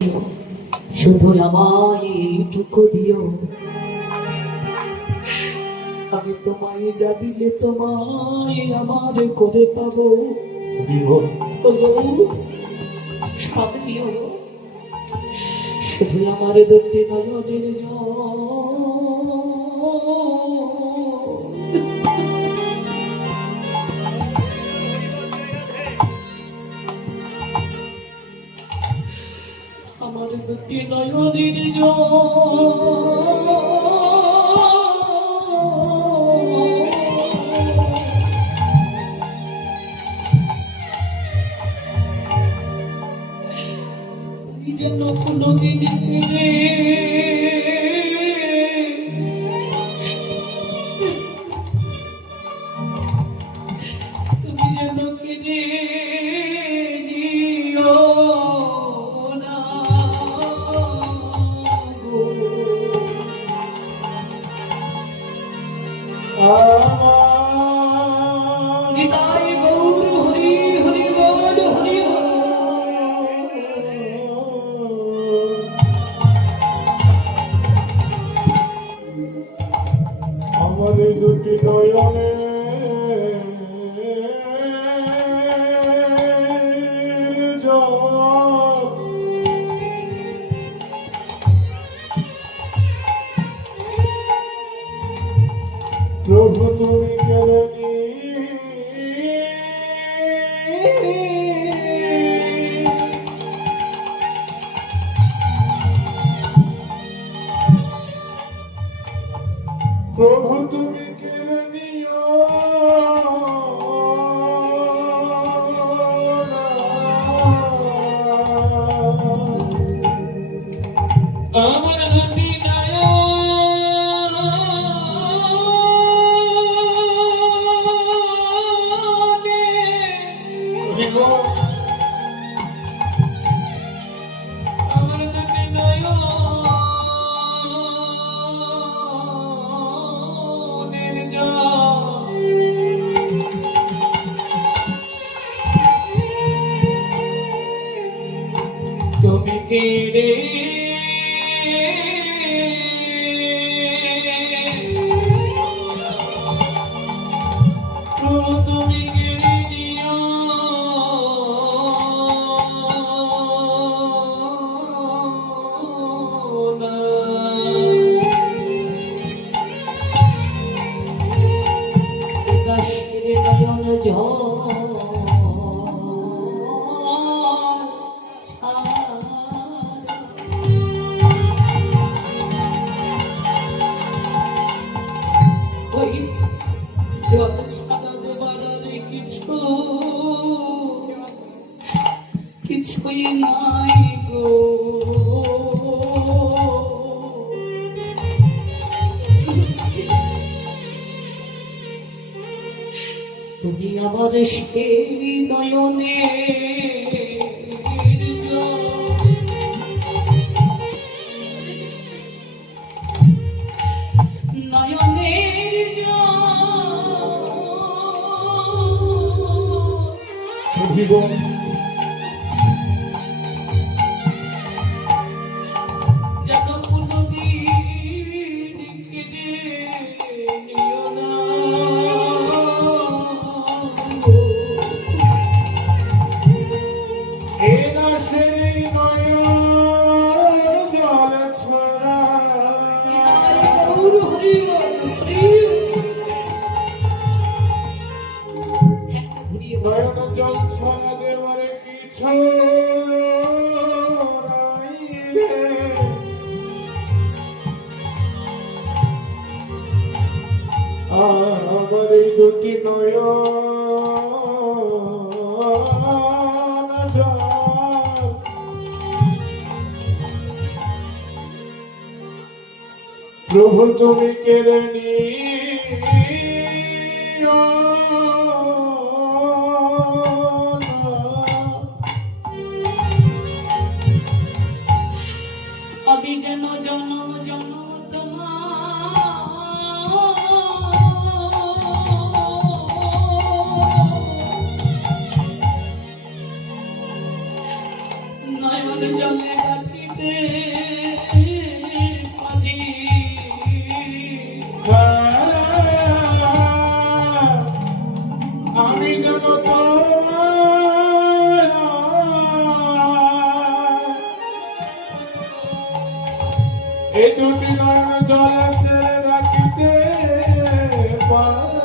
শুধু আমায় এইটুকু দিও, আমি তোমায় যা দিলে তোমায় আমার করে পাবো। স্বামীও শুধু আমার দুটি নয়নের জল, আমার দুটি নয়নের জল তুমি যেন কোনোদিন ফিরে তুমি যেন কেড়ে নিও না গো। নিতাই গৌর হরি হরি বল হরি বল। আমার এই দুটি নয়নে প্রভু তুমি কেড়ে প্রভু তুমি কেড়ে নিও না। আমার দুটি তুমি কেড়ে তুমি কেড়ে নিও না। দাসের নয়ন জল কিছুই নাই গো। তুমি আমার সেই নয়নে নয়নের জীবন যেন কোনোদিন কেড়ে নিও না। এ দাসের নয়ন জল ছড়া গৌর হরি হরি নয়ন জল ছড়া দেওয়ার কিছু নাই রে। আমার এই দুটি নয়ন জল প্রভু তুমি কেড়ে নিও না। আমি যেন জনম জনম তোমার নয়ন জলে ডাকি রাখিতে পারি। আমি যেন তোমায় এই দুটি নয়ন জলে ছেড়ে রাখিতে পারি।